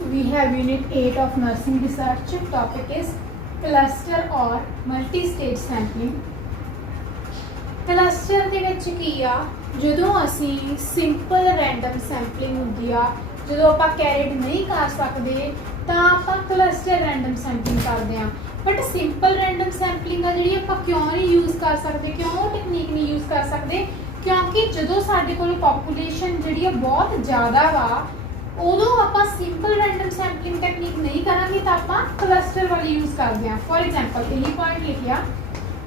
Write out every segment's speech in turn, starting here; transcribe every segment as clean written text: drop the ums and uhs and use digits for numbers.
We have unit 8 of nursing research. Topic is cluster or multi-stage sampling. Cluster ਦੇ ਵਿੱਚ ਕੀ ਆ, ਜਦੋਂ ਅਸੀਂ ਸਿੰਪਲ ਰੈਂਡਮ ਸੈਂਪਲਿੰਗ ਹੁੰਦੀ ਆ, ਜਦੋਂ ਆਪਾਂ ਕੈਰਿਡ ਨਹੀਂ ਕਰ ਸਕਦੇ ਤਾਂ ਆਪਾਂ ਕਲਸਟਰ ਰੈਂਡਮ ਸੈਂਪਲਿੰਗ ਕਰਦੇ ਆ। ਬਟ ਸਿੰਪਲ ਰੈਂਡਮ ਸੈਂਪਲਿੰਗ ਆ ਜਿਹੜੀ ਆਪਾਂ ਕਿਉਂ ਨਹੀਂ ਯੂਜ਼ ਕਰ ਸਕਦੇ, ਕਿਉਂ ਉਹ ਟੈਕਨੀਕ ਨਹੀਂ ਯੂਜ਼ ਕਰ ਸਕਦੇ, ਕਿਉਂਕਿ ਜਦੋਂ ਸਾਡੇ ਕੋਲ ਪੋਪੂਲੇਸ਼ਨ ਜਿਹੜੀ ਆ ਬਹੁਤ ਜ਼ਿਆਦਾ ਵਾ, ਉਦੋਂ ਆਪਾਂ ਸਿੰਪਲ ਰੈਂਡਮ ਸੈਂਪਲਿੰਗ ਟੈਕਨੀਕ ਨਹੀਂ ਕਰਾਂਗੇ ਤਾਂ ਆਪਾਂ ਕਲਸਟਰ ਵਾਲੀ ਯੂਜ਼ ਕਰਦੇ ਆ। ਫੋਰ ਐਗਜ਼ਾਮਪਲ ਇਹੀ ਪੁਆਇੰਟ ਲਿਖਿਆ,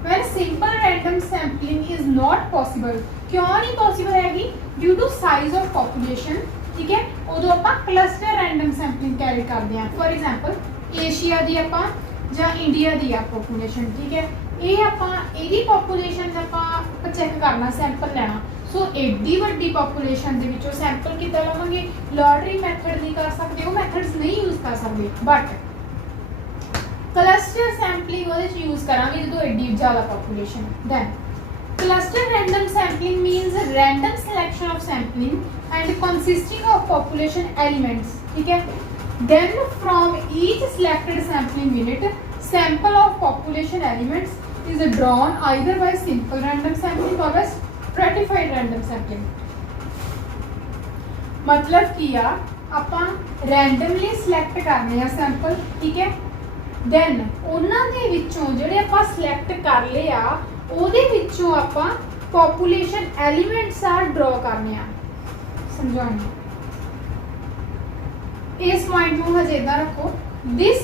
when simple random sampling is not possible, क्यों नहीं possible हैगी, due to size of population, ठीक है, उदों ਆਪਾਂ cluster random sampling carry करते हैं। for example एशिया दी ਆਪਾਂ ਜਾਂ इंडिया दी ਆ population, ठीक है, ਇਹ ਆਪਾਂ ਇਹਦੀ population ਦਾ ਆਪਾਂ ਚੈੱਕ ਕਰਨਾ, ਸੈਂਪਲ ਲੈਣਾ। ਸੋ ਏਡੀ ਵੱਡੀ population ਦੇ ਵਿੱਚੋਂ ਸੈਂਪਲ ਕਿੱਦਾਂ ਲਵਾਂਗੇ, ਲੋਟਰੀ ਮੈਥਡ ਨਹੀਂ ਕਰ ਸਕਦੇ, ਉਹ ਮੈਥਡਸ ਨਹੀਂ ਯੂਜ਼ ਕਰ ਸਕਦੇ। ਬਟ cluster sampling ਉਹਦੇ ਚ यूज ਕਰਾਂਗੇ ਜਦੋਂ ਐਡੀ ਜ਼ਿਆਦਾ population ਹੈ। then cluster random sampling means random selection of sampling and consisting of population elements, ठीक है, then from each selected sampling unit sample of population elements is drawn either by simple random sampling or by stratified random sampling। मतलब ਕੀ ਆ, ਆਪਾਂ randomly select ਕਰਨੇ ਆ sample, ठीक है, then ਉਹਨਾਂ ਦੇ ਵਿੱਚੋਂ ਜਿਹੜੇ ਆਪਾਂ ਸਿਲੈਕਟ ਕਰ ਲਏ ਆ, ਉਹਦੇ ਵਿੱਚੋਂ ਆਪਾਂ ਪੋਪੂਲੇਸ਼ਨ ਐਲੀਮੈਂਟਸ ਆ ਡਰਾ ਕਰਨੇ ਆ। ਸਮਝਾਉਣੀ ਇਸ ਪੁਆਇੰਟ ਨੂੰ ਹਜੇ ਇਦਾਂ ਰੱਖੋ, this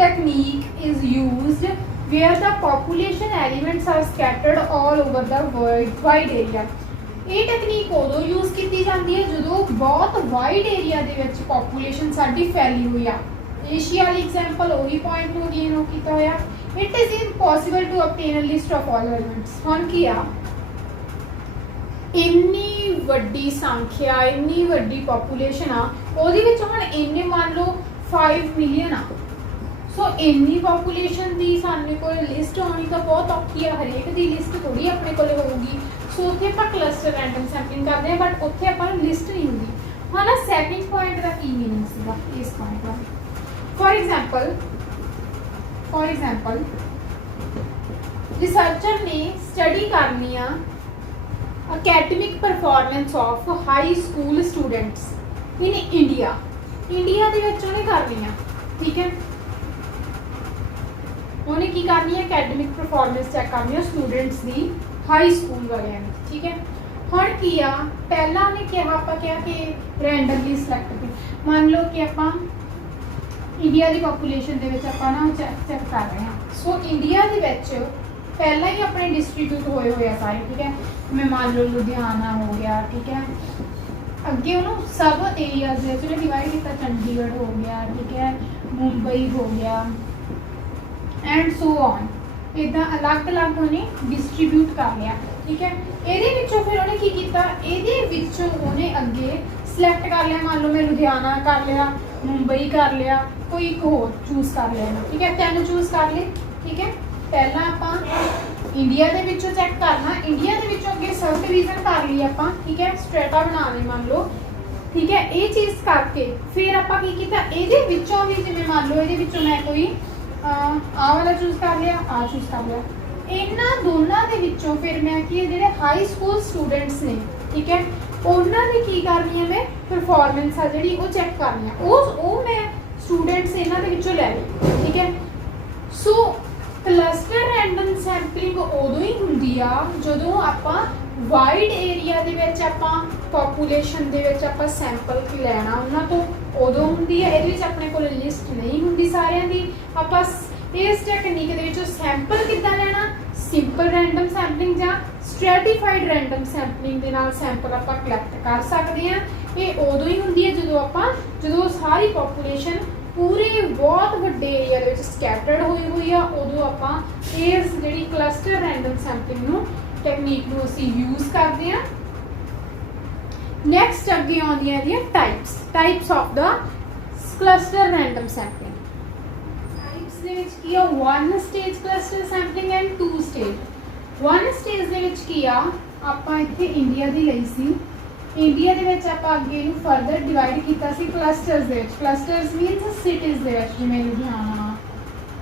technique is used where the population elements are scattered all over the wide area। ਇਹ ਟੈਕਨੀਕ ਉਦੋਂ ਯੂਜ਼ ਕੀਤੀ ਜਾਂਦੀ ਹੈ ਜਦੋਂ ਬਹੁਤ ਵਾਈਡ ਏਰੀਆ ਦੇ ਵਿੱਚ ਪੋਪੂਲੇਸ਼ਨ ਸਾਡੀ ਫੈਲੀ ਹੋਈ ਆ। ਏਸ਼ੀਆ ਵਾਲੀ ਐਗਜ਼ਾਮਪਲ ਉਹੀ ਪੁਆਇੰਟ ਨੂੰ ਅਗੇਨ ਉਹ ਕੀਤਾ ਹੋਇਆ, it is impossible to obtain a list of all elements। ਹੁਣ ਕੀ ਆ, ਇੰਨੀ ਵੱਡੀ ਸੰਖਿਆ, ਇੰਨੀ ਵੱਡੀ ਪੋਪੂਲੇਸ਼ਨ ਆ, ਉਹਦੇ ਵਿੱਚ ਹੁਣ ਇੰਨੇ ਮੰਨ ਲਓ 5 ਮਿਲੀਅਨ ਆ। ਸੋ ਇੰਨੀ ਪੋਪੂਲੇਸ਼ਨ ਦੀ ਸਾਡੇ ਕੋਲ ਲਿਸਟ ਆਉਣੀ ਤਾਂ ਬਹੁਤ ਔਖੀ ਆ, ਹਰੇਕ ਦੀ ਲਿਸਟ ਥੋੜੀ ਆਪਣੇ ਕੋਲ ਹੋਊਗੀ। ਸੋ ਉੱਥੇ ਆਪਾਂ ਕਲਸਟਰ ਰੈਂਡਮ ਸੈਂਪਲਿੰਗ ਕਰਦੇ ਹਾਂ, ਬਟ ਉੱਥੇ ਆਪਾਂ ਨੂੰ ਲਿਸਟ ਨਹੀਂ ਹੁੰਦੀ। ਹੁਣ ਸੈਕਿੰਡ ਪੁਆਇੰਟ ਦਾ ਕੀ ਮੀਨਿੰਗ ਸੀਗਾ ਇਸ ਪੁਆਇੰਟ ਦਾ। ਫॉर एग्जाम्पल रिसर्चर ने स्टडी करनी आ academic performance of high school students in India. India दे विच उन्हें करनी आ, ठीक है, उन्हें की करनी है, अकैडमिक परफॉर्मेंस चेक करनी है स्टूडेंट्स दी हाई स्कूल वाले, ठीक है। हुण की आ, पहला उन्हें कहा आपां क्या कि रैंडमली सिलेक्ट की, मान लो कि आपां इंडिया की पॉपूलेशन दे विच आपां ना चेक कर रहे हैं। सो इंडिया दे विच पहला ही अपने डिस्ट्रीब्यूट होए हुए सारे, ठीक है, मैं मान लो लुधियाना हो गया, ठीक है, अगे उन्होंने सब एरियाज डिवाइड किया, चंडीगढ़ हो गया, ठीक है, मुंबई हो गया एंड सो ऑन, इदा अलग अलग उन्हें डिस्ट्रीब्यूट कर लिया, ठीक है। ਇਹਦੇ ਵਿੱਚੋਂ फिर उन्हें की किया, ਇਹਦੇ ਵਿੱਚੋਂ उन्हें अगे सिलेक्ट कर लिया, मान लो मैं लुधियाना कर लिया, मुंबई कर लिया, कोई एक होर चूज कर लिया, ठीक है, 3 चूज कर लिए, ठीक है। पहला आप इंडिया के विचों चेक करना, इंडिया के विचों अगे सब डिवीजन कर ली आप, ठीक है, स्ट्रेटा बना ले मान लो, ठीक है, ये चीज़ करके फिर आप की किया, ये विचों भी जिवें मान लो ये विचों मैं कोई आ वाला चूज कर लिया, आ चूज कर लिया, इन्हां दोनों के विचों फिर मैं कि जिहड़े हाई स्कूल स्टूडेंट्स ने, ठीक है, उन्होंने की करनी है, मैं परफॉर्मेंस आ जी वो चेक करनी है, वो मैं स्टूडेंट्स इन्हां दे विचों लै ली, ठीक है। सो क्लस्टर रैंडम सैंपलिंग उदों ही हुंदी आ जदों आपां वाइड एरिया दे विच आपां पॉपूलेशन दे विच आपां सैंपल लैना उन्हां तो उदों हुंदी है। इहदे विच अपने कोल लिस्ट नहीं हुंदी सारियां दी, आपां इस टैक्नीक दे विचों सैंपल किद्दां लैना, सिंपल रैंडम सैंपलिंग जां स्ट्रैटिफाइड रैंडम सैंपलिंग दे नाल सैंपल आपां कलैक्ट कर सकते हैं। ये उदों ही हुंदी है जदों सारी पॉपूलेशन पूरे बहुत वड्डे एरिया दे विच स्कैटर्ड होई हुई आ, उदों आपां इस जिहड़ी क्लस्टर रैंडम सैंपलिंग नूं टैक्नीक नूं असीं यूज़ करदे हां। नैक्सट अगे आउंदियां इहदियां types of the cluster random sampling. Types दे विच की आ, 1 stage cluster sampling and 2 stage. 1 stage दे विच की आ, आपां इत्थे इंडिया दी लई सी, ਇੰਡੀਆ ਦੇ ਵਿੱਚ ਆਪਾਂ ਅੱਗੇ ਨੂੰ ਫਰਦਰ ਡਿਵਾਈਡ ਕੀਤਾ ਸੀ ਕਲਸਟਰਸ ਦੇ ਵਿੱਚ। ਕਲਸਟਰਸ ਮੀਨਸ ਸਿਟੀਜ਼ ਦੇ ਵਿੱਚ, ਜਿਵੇਂ ਲੁਧਿਆਣਾ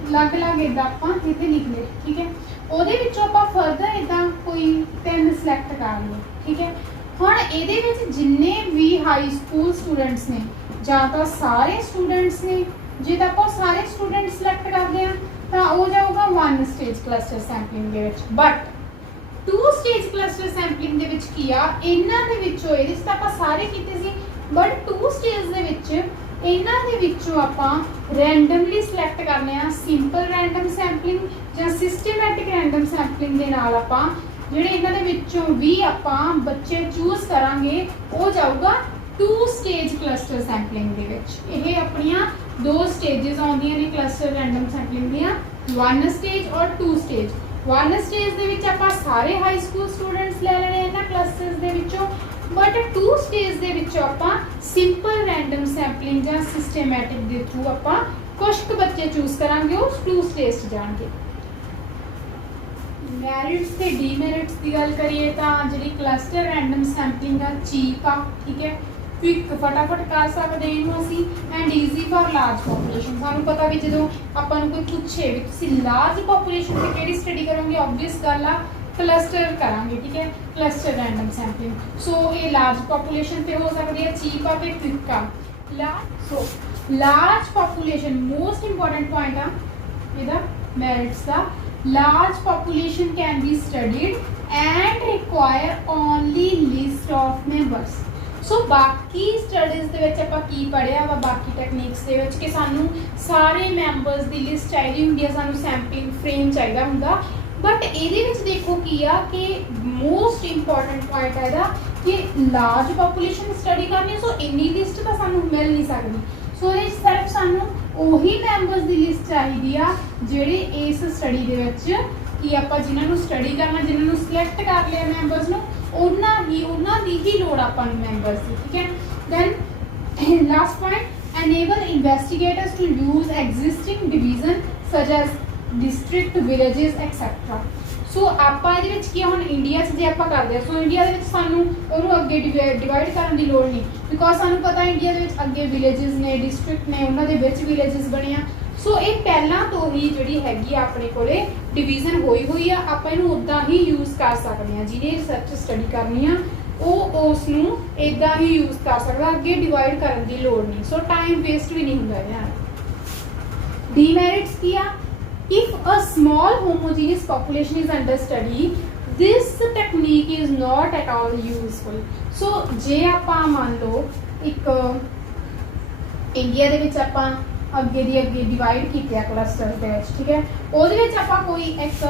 ਅਲੱਗ-ਅਲੱਗ ਇੱਦਾਂ ਆਪਾਂ ਇੱਥੇ ਲਿਖ ਲਏ, ਠੀਕ ਹੈ। ਉਹਦੇ ਵਿੱਚੋਂ ਆਪਾਂ ਫਰਦਰ ਇੱਦਾਂ ਕੋਈ 3 ਸਿਲੈਕਟ ਕਰ ਲਏ, ਠੀਕ ਹੈ। ਹੁਣ ਇਹਦੇ ਵਿੱਚ ਜਿੰਨੇ ਵੀ ਹਾਈ ਸਕੂਲ ਸਟੂਡੈਂਟਸ ਨੇ ਜਾਂ ਤਾਂ ਸਾਰੇ ਸਟੂਡੈਂਟਸ ਨੇ, ਜੇ ਤਾਂ ਆਪਾਂ ਸਾਰੇ ਸਟੂਡੈਂਟ ਸਿਲੈਕਟ ਕਰਦੇ ਹਾਂ ਤਾਂ ਉਹ ਜਾਊਗਾ 1 ਸਟੇਜ ਕਲਸਟਰ ਸੈਂਪਲਿੰਗ ਦੇ ਵਿੱਚ। ਬਟ 2 ਸਟੇਜ ਕਲਸਟਰ ਸੈਂਪਲਿੰਗ ਦੇ ਵਿੱਚ ਕੀ ਆ, ਇਹਨਾਂ ਦੇ ਵਿੱਚੋਂ ਇਹਦੇ 'ਚ ਤਾਂ ਆਪਾਂ ਸਾਰੇ ਕੀਤੇ ਸੀ, ਬਟ 2 ਸਟੇਜ ਦੇ ਵਿੱਚ ਇਹਨਾਂ ਦੇ ਵਿੱਚੋਂ ਆਪਾਂ ਰੈਂਡਮਲੀ ਸਿਲੈਕਟ ਕਰਨੇ ਆ। ਸਿੰਪਲ ਰੈਂਡਮ ਸੈਂਪਲਿੰਗ ਜਾਂ ਸਿਸਟਮੈਟਿਕ ਰੈਂਡਮ ਸੈਂਪਲਿੰਗ ਦੇ ਨਾਲ ਆਪਾਂ ਜਿਹੜੇ ਇਹਨਾਂ ਦੇ ਵਿੱਚੋਂ ਵੀ ਆਪਾਂ ਬੱਚੇ ਚੂਜ਼ ਕਰਾਂਗੇ ਉਹ ਜਾਊਗਾ 2 ਸਟੇਜ ਕਲਸਟਰ ਸੈਂਪਲਿੰਗ ਦੇ ਵਿੱਚ। ਇਹ ਆਪਣੀਆਂ 2 ਸਟੇजेस ਆਉਂਦੀਆਂ ਨੇ ਕਲਸਟਰ ਰੈਂਡਮ ਸੈਂਪਲਿੰਗ ਦੀਆਂ, 1 ਸਟੇਜ ਔਰ 2 ਸਟੇਜ। 1 ਸਟੇਜ ਦੇ ਵਿੱਚ ਆਪਾਂ ਸਾਰੇ ਹਾਈ ਸਕੂਲ ਸਟੂਡੈਂਟਸ ਲੈ ਲੈਣੇ ਇਹਨਾਂ ਕਲਸਟਰਸ ਦੇ ਵਿੱਚੋਂ, ਬਟ 2 ਸਟੇਜ ਦੇ ਵਿੱਚ ਆਪਾਂ ਸਿੰਪਲ ਰੈਂਡਮ ਸੈਂਪਲਿੰਗ ਜਾਂ ਸਿਸਟਮੈਟਿਕ ਦੇ ਥਰੂ ਆਪਾਂ ਕੁਝ ਕੁ ਬੱਚੇ ਚੂਜ਼ ਕਰਾਂਗੇ, ਉਹ 2 ਸਟੇਜ 'ਚ ਜਾਣਗੇ। ਮੈਰਿਟਸ ਤੇ ਡੀਮੈਰਿਟਸ ਦੀ ਗੱਲ ਕਰੀਏ ਤਾਂ ਜਿਹੜੀ ਕਲਸਟਰ ਰੈਂਡਮ ਸੈਂਪਲਿੰਗ ਆ ਚੀਪ ਆ, ਠੀਕ ਹੈ, ਕੁਇਕ ਫਟਾਫਟ ਕਰ ਸਕਦੇ ਇਹਨੂੰ ਅਸੀਂ, and easy for large population. ਸਾਨੂੰ ਪਤਾ ਵੀ ਜਦੋਂ ਆਪਾਂ ਨੂੰ ਕੋਈ ਪੁੱਛੇ ਵੀ ਤੁਸੀਂ ਲਾਰਜ ਪੋਪੂਲੇਸ਼ਨ ਤੇ ਕਿਹੜੀ ਸਟੱਡੀ ਕਰੋਗੇ, ਆਬਵੀਅਸ ਗੱਲ ਆ ਕਲਸਟਰ ਕਰਾਂਗੇ, ਠੀਕ ਹੈ, ਕਲਸਟਰ ਰੈਂਡਮ ਸੈਂਪਲਿੰਗ। ਸੋ ਇਹ ਲਾਰਜ ਪੋਪੂਲੇਸ਼ਨ ਤੇ ਹੋ ਸਕਦੀ ਹੈ, ਚੀਪ ਆ ਤੇ ਕੁਇਕ ਆ। So large population most important point ਆ ਇਹਦਾ ਮੈਰਿਟਸ ਦਾ। Large population can be studied and require only list of members. So ਬਾਕੀ ਸਟੱਡੀਜ਼ ਦੇ ਵਿੱਚ ਆਪਾਂ ਕੀ ਪੜ੍ਹਿਆ ਵਾ, ਬਾਕੀ ਟੈਕਨੀਕਸ ਦੇ ਵਿੱਚ ਕਿ ਸਾਨੂੰ ਸਾਰੇ ਮੈਂਬਰਸ ਦੀ ਲਿਸਟ ਚਾਹੀਦੀ ਹੁੰਦੀ ਆ, ਸਾਨੂੰ ਸੈਂਪਲਿੰਗ ਫਰੇਮ ਚਾਹੀਦਾ ਹੁੰਦਾ। ਬਟ ਇਹਦੇ ਵਿੱਚ ਦੇਖੋ ਕੀ ਆ ਕਿ ਮੋਸਟ ਇੰਪੋਰਟੈਂਟ ਪੁਆਇੰਟ ਹੈ ਇਹਦਾ ਕਿ ਲਾਰਜ ਪੋਪੂਲੇਸ਼ਨ ਸਟੱਡੀ ਕਰਨੀ, ਸੋ ਇੰਨੀ ਲਿਸਟ ਤਾਂ ਸਾਨੂੰ ਮਿਲ ਨਹੀਂ ਸਕਦੀ। ਸੋ ਇਹ ਸਿਰਫ ਸਾਨੂੰ ਉਹੀ ਮੈਂਬਰਸ ਦੀ ਲਿਸਟ ਚਾਹੀਦੀ ਆ ਜਿਹੜੇ ਇਸ ਸਟੱਡੀ ਦੇ ਵਿੱਚ ਕਿ ਆਪਾਂ ਜਿਨ੍ਹਾਂ ਨੂੰ ਸਟੱਡੀ ਕਰਨਾ, ਜਿਨ੍ਹਾਂ ਨੂੰ ਸਿਲੈਕਟ ਕਰ ਲਿਆ ਮੈਂਬਰਸ ਨੂੰ, ਉਹਨਾਂ ਦੀ ਹੀ ਲੋੜ ਆਪਾਂ ਨੂੰ ਮੈਂਬਰਸ ਦੀ, ਠੀਕ ਹੈ। Then last point, enable investigators to use existing division such as district, villages, etc. ਸੋ ਆਪਾਂ ਇਹਦੇ ਵਿੱਚ ਕੀ ਹੁਣ ਇੰਡੀਆ 'ਚ ਜੇ ਆਪਾਂ ਕਰਦੇ ਹਾਂ, ਸੋ ਇੰਡੀਆ ਦੇ ਵਿੱਚ ਸਾਨੂੰ ਉਹਨੂੰ ਅੱਗੇ ਡਿਵਾਈਡ ਕਰਨ ਦੀ ਲੋੜ ਨਹੀਂ, ਬਿਕੋਜ਼ ਸਾਨੂੰ ਪਤਾ ਇੰਡੀਆ ਦੇ ਵਿੱਚ ਅੱਗੇ ਵਿਲੇजेस ਨੇ, ਡਿਸਟ੍ਰਿਕਟ ਨੇ, ਉਹਨਾਂ ਦੇ ਵਿੱਚ ਵਿਲੇजेस ਬਣੇ ਆ। ਸੋ ਇਹ ਪਹਿਲਾਂ ਤੋਂ ਹੀ ਜਿਹੜੀ ਹੈਗੀ ਆ ਆਪਣੇ ਕੋਲੇ ਡਿਵੀਜ਼ਨ ਹੋਈ ਆ, ਆਪਾਂ ਇਹਨੂੰ ਉੱਦਾਂ ਹੀ ਯੂਜ਼ ਕਰ ਸਕਦੇ ਹਾਂ। ਜਿਹਨੇ ਰਿਸਰਚ ਸਟੱਡੀ ਕਰਨੀ ਆ ਉਹ ਉਸ ਨੂੰ ਇੱਦਾਂ ਹੀ ਯੂਜ਼ ਕਰ ਸਕਦਾ, ਅੱਗੇ ਡਿਵਾਈਡ ਕਰਨ ਦੀ ਲੋੜ ਨਹੀਂ। ਸੋ ਟਾਈਮ ਵੇਸਟ ਵੀ ਨਹੀਂ ਹੁੰਦਾ ਇਹਦੇ ਨਾਲ। ਡੀਮੈਰਿਟਸ ਕੀ ਆ, if a small homogeneous population is under study, this technique is not at all useful. So ਜੇ ਆਪਾਂ ਮੰਨ ਲਓ ਇੱਕ ਇੰਡੀਆ ਦੇ ਵਿੱਚ ਆਪਾਂ ਅੱਗੇ ਡਿਵਾਈਡ ਕੀਤੇ ਆ ਕਲਸਟਰਸ ਦੇ ਵਿੱਚ, ਠੀਕ ਹੈ, ਉਹਦੇ ਵਿੱਚ ਆਪਾਂ ਕੋਈ ਇੱਕ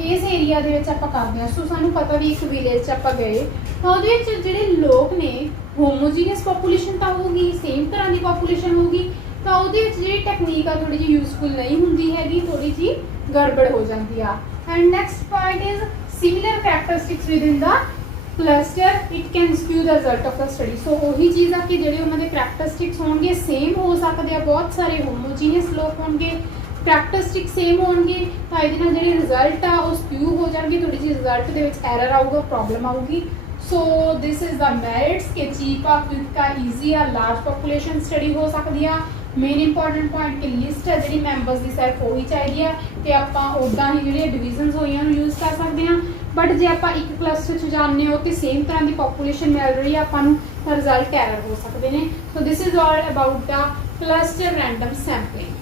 ਇਸ ਏਰੀਆ ਦੇ ਵਿੱਚ ਆਪਾਂ ਕਰਦੇ ਹਾਂ। ਸੋ ਸਾਨੂੰ ਪਤਾ ਵੀ ਇੱਕ ਵਿਲੇਜ 'ਚ ਆਪਾਂ ਗਏ ਤਾਂ ਉਹਦੇ ਵਿੱਚ ਜਿਹੜੇ ਲੋਕ ਨੇ ਹੋਮੋਜੀਨੀਅਸ ਪੋਪੂਲੇਸ਼ਨ ਤਾਂ ਹੋਊਗੀ, ਸੇਮ ਤਰ੍ਹਾਂ ਦੀ ਪੋਪੂਲੇਸ਼ਨ ਹੋਊਗੀ, ਤਾਂ ਉਹਦੇ ਵਿੱਚ ਜਿਹੜੀ ਟੈਕਨੀਕ ਆ ਥੋੜੀ ਜਿਹੀ ਯੂਜ਼ਫੁਲ ਨਹੀਂ ਹੁੰਦੀ ਹੈਗੀ, ਥੋੜੀ ਜਿਹੀ ਗੜਬੜ ਹੋ ਜਾਂਦੀ ਆ। And next point is similar characteristics within the cluster, it can skew the result of the study. So ਉਹੀ ਚੀਜ਼ ਆ ਕਿ ਜਿਹੜੇ ਉਹਨਾਂ ਦੇ ਕਰੈਕਟਰਿਸਟਿਕਸ ਹੋਣਗੇ ਸੇਮ ਹੋ ਸਕਦੇ ਆ, ਬਹੁਤ ਸਾਰੇ ਹੋਮੋਜੀਨੀਅਸ ਲੋਕ ਹੋਣਗੇ, ਕਰੈਕਟਰਿਸਟਿਕ ਸੇਮ ਹੋਣਗੇ, ਤਾਂ ਇਹਦੇ ਨਾਲ ਜਿਹੜੇ ਰਿਜ਼ਲਟ ਆ ਉਹ ਸਕਿਊ ਹੋ ਜਾਣਗੇ, ਥੋੜੀ ਜਿਹੀ ਰਿਜ਼ਲਟ ਦੇ ਵਿੱਚ ਐਰਰ ਆਊਗਾ, ਪ੍ਰੋਬਲਮ ਆਊਗੀ। ਸੋ ਦਿਸ ਇਜ਼ ਦਾ ਮੈਰਿਟਸ ਕਿ ਚੀਪ ਆ, ਕੁਇਕ ਆ, ਈਜ਼ੀ ਆ, ਲਾਰਜ ਪੋਪੂਲੇਸ਼ਨ ਸਟੱਡੀ ਹੋ ਸਕਦੀ ਆ। ਮੇਨ ਇੰਪੋਰਟੈਂਟ ਪੁਆਇੰਟ ਕਿ ਲਿਸਟ ਹੈ ਜਿਹੜੀ ਮੈਂਬਰਸ ਦੀ ਸਿਰਫ ਉਹੀ ਚਾਹੀਦੀ ਆ ਤੇ ਆਪਾਂ ਉੱਦਾਂ ਹੀ ਜਿਹੜੀਆਂ ਡਿਵੀਜ਼ਨਸ ਹੋਈਆਂ ਨੂੰ ਯੂਜ਼ ਕਰ ਸਕਦੇ ਹਾਂ। ਬਟ ਜੇ ਆਪਾਂ ਇੱਕ ਕਲਸਟਰ 'ਚ ਜਾਂਦੇ ਹੋ ਤੇ ਸੇਮ ਤਰ੍ਹਾਂ ਦੀ ਪੋਪੂਲੇਸ਼ਨ ਮਿਲ ਰਹੀ ਆ ਆਪਾਂ ਨੂੰ, ਤਾਂ ਰਿਜ਼ਲਟ ਐਰਰ ਹੋ ਸਕਦੇ ਨੇ। So this is all about the cluster random sampling.